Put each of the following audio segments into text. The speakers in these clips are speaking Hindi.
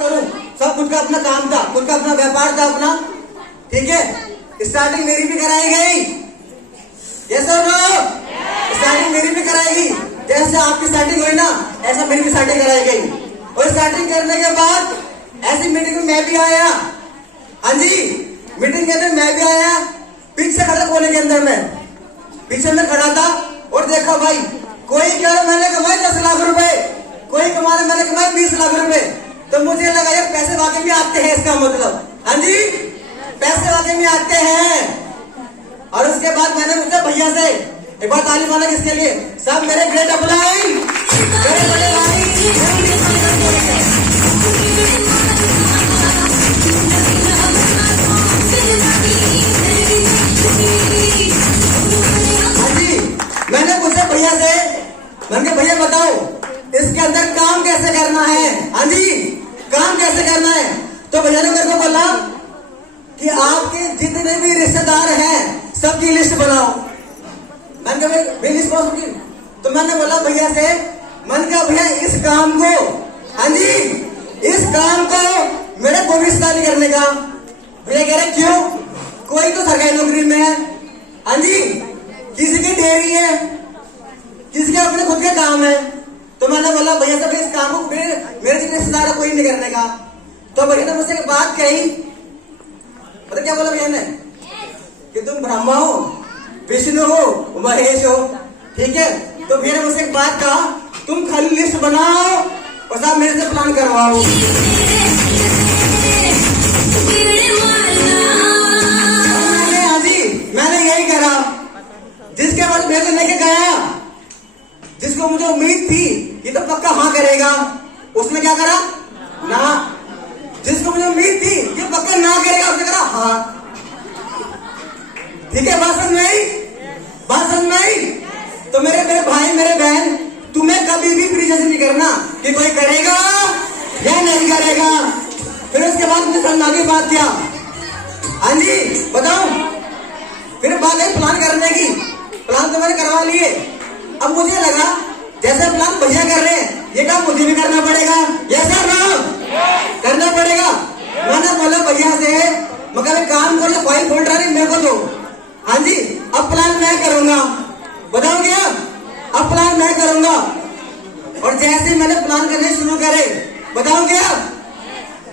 करूं, सब खुद का अपना काम था, खुद का अपना व्यापार था अपना, ठीक है। स्टार्टिंग मेरी भी कराई गई, ये सर स्टार्टिंग मेरी भी कराएगी, जैसे आपकी स्टार्टिंग हुई ना ऐसा मेरी भी स्टार्टिंग कराई गई। और स्टार्टिंग करने के बाद ऐसी मीटिंग में मैं भी आया, हाँ जी मीटिंग के अंदर मैं भी आया, पीछे खड़ा कोने के अंदर में, पीछे में खड़ा था और देखा भाई कोई कह रहा मैंने कमाए 10 लाख रुपए, कोई कमा रहा मैंने कमाए 20 लाख रुपए। तो मुझे लगा यार पैसे वाकई में आते हैं, इसका मतलब हाँ जी पैसे वाकई में आते हैं। और उसके बाद मैंने पूछा भैया से, एक बार ताली माना किसके लिए, सब मेरे ग्रेट अपलाइन, मेरे बड़े भाई मैंने पूछा भैया से, मैंने भैया बताओ इसके अंदर काम कैसे करना है, हाँ जी काम कैसे करना है। तो भैया ने मेरे को बोला कि आपके जितने भी रिश्तेदार हैं सबकी लिस्ट बनाओ। मैंने कहा लिस्ट बनाओ सबकी। तो मैंने बोला भैया से, मैंने कहा भैया इस काम को, हाँ जी इस काम को मेरे को भी रिश्ता नहीं करने का। भैया कह रहे क्यों, कोई तो सरकारी नौकरी में है, हाँ जी किसी की डेयरी है, किसी के अपने खुद के काम है। तो मैंने बोला भैया साहब इस काम को मेरे रिश्तेदार कोई नहीं करने का। तो भैया ने मुझसे एक बात कही, पता क्या बोला भैया ने, कि तुम ब्रह्मा हो, विष्णु हो, महेश हो, ठीक है। तो भैया ने मुझसे एक बात कहा, तुम खाली लिस्ट बनाओ और साहब मेरे से प्लान करवाओ। मैंने यही करा, जिसके बाद मैं लेके गया, जिसको मुझे उम्मीद थी ये तो पक्का हाँ करेगा, उसने क्या करा ना, जिसको मुझे उम्मीद थी ये पक्का ना करेगा उसने करा हाँ। ठीक है बात समझ में आई, बात समझ में आई। तो मेरे भाई मेरे बहन, तुम्हें कभी भी प्रीजन नहीं करना कि कोई करेगा या नहीं करेगा। फिर उसके बाद मुझे समझ आगे बात किया, हाँ जी बताओ। फिर बात है प्लान करने की, प्लान तो मैंने करवा लिए। अब मुझे लगा जैसे प्लान भैया कर रहे हैं ये काम मुझे भी करना पड़ेगा, ये सर ना करना पड़ेगा। मैंने बोला भैया से, मगर काम कर लो, फाइल फोल्डर नहीं मेरे को दो, हाँ जी अब प्लान मैं करूंगा, बताओ क्या, अब प्लान मैं करूंगा। और जैसे मैंने प्लान करने शुरू करे, बताओ क्या,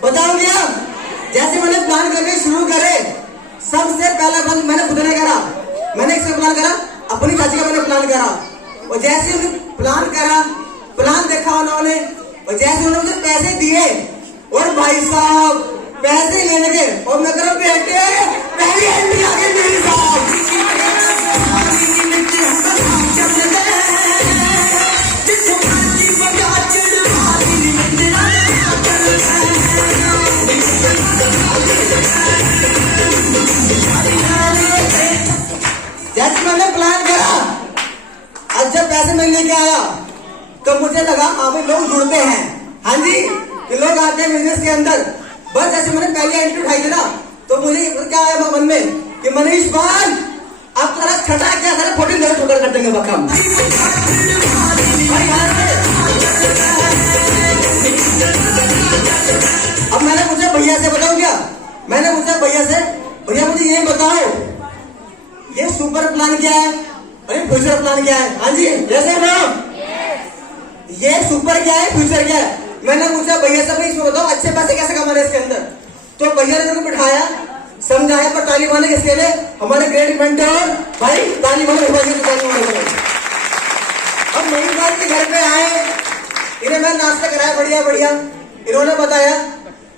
बताओ क्या, जैसे मैंने प्लान करने शुरू करे, सबसे पहला प्लान मैंने खुद ने करा। मैंने एक प्लान करा, अपनी चाची का मैंने प्लान करा। और जैसे उन्होंने प्लान करा, प्लान देखा उन्होंने, और जैसे उन्होंने मुझे पैसे दिए, और भाई साहब पैसे लेने के, और मैं कह बेटे पहली एंट्री आ गई मेरी साहब। जैसे मैंने प्लान करा, आज जब पैसे मैं लेके आया तो मुझे लगा हाँ भाई लोग जुड़ते हैं, हाँ जी कि लोग आते हैं बिजनेस के अंदर। बस जैसे मैंने पहली एंट्री उठाई थी ना, तो मुझे क्या आया मन में कि मनीष भाई अब तेरा छठा क्या करे 14 ठोकर कर देंगे बकम। अब मैंने पूछा भैया से, बताओ क्या, मैंने पूछा भैया से, भैया मुझे ये बताओ ये सुपर प्लान क्या है और ये फ्यूचर प्लान क्या है, हाँ जी जैसे ना ये सुपर क्या है फ्यूचर क्या है। मैंने पूछा भैया से भाई इसमें बताओ अच्छे पैसे कैसे कमाने इसके अंदर। तो भैया ने मुझे बिठाया, समझाया, पर ताली मारने किसके लिए, हमारे ग्रेट मेंटर भाई, ताली मारने। अब मेरी बात के घर पे आए, इन्हें मैं नाश्ता कराया बढ़िया बढ़िया, इन्होंने बताया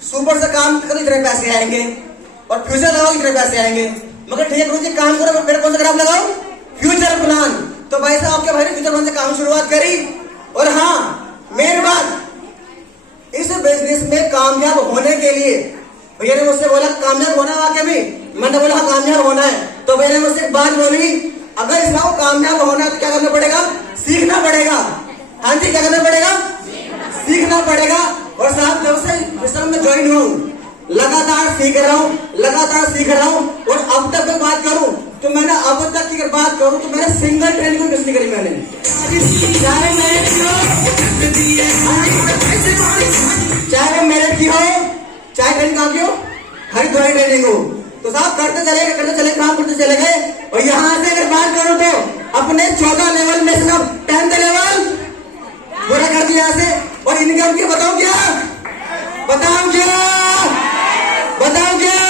सुपर से काम करो इतने पैसे आएंगे और फ्यूचर लगाओ इतने पैसे आएंगे। मगर ठीक है मुझे काम करो, मेरे कौन सा ग्राफ लगाओ, फ्यूचर प्लान। तो भाई साहब आपके भाई ने फ्यूचर प्लान से काम शुरुआत करी। और हाँ मेन बात, इस बिजनेस में कामयाब होने के लिए भैया ने मुझसे बोला कामयाब होना है वाकई में, मैंने बोला हाँ कामयाब होना है। तो भैया ने मुझसे एक बात बोली, अगर इसमें कामयाब होना है तो क्या करना पड़ेगा, सीखना पड़ेगा। हाँ जी क्या करना पड़ेगा, सीखना पड़ेगा। और साहब जब से मिशन में ज्वाइन हूँ लगातार सीख रहा हूँ, लगातार सीख रहा हूँ। और अब तक मैं बात करूँ तो मैंने अब तक की अगर बात करूं तो मैंने सिंगल ट्रेन को मिस नहीं करी मैंने। चाहे वो मेरठ की हो, चाहे ट्रेन कहाँ की हो, हरिद्वार ट्रेनिंग हो, तो साहब करते चले काम करते चले गए। और यहाँ से अगर बात करूं तो अपने 14 लेवल में से 10th लेवल पूरा कर दिया यहाँ से। और इनकम की बताऊं क्या, बताऊं क्या, बताऊं क्या?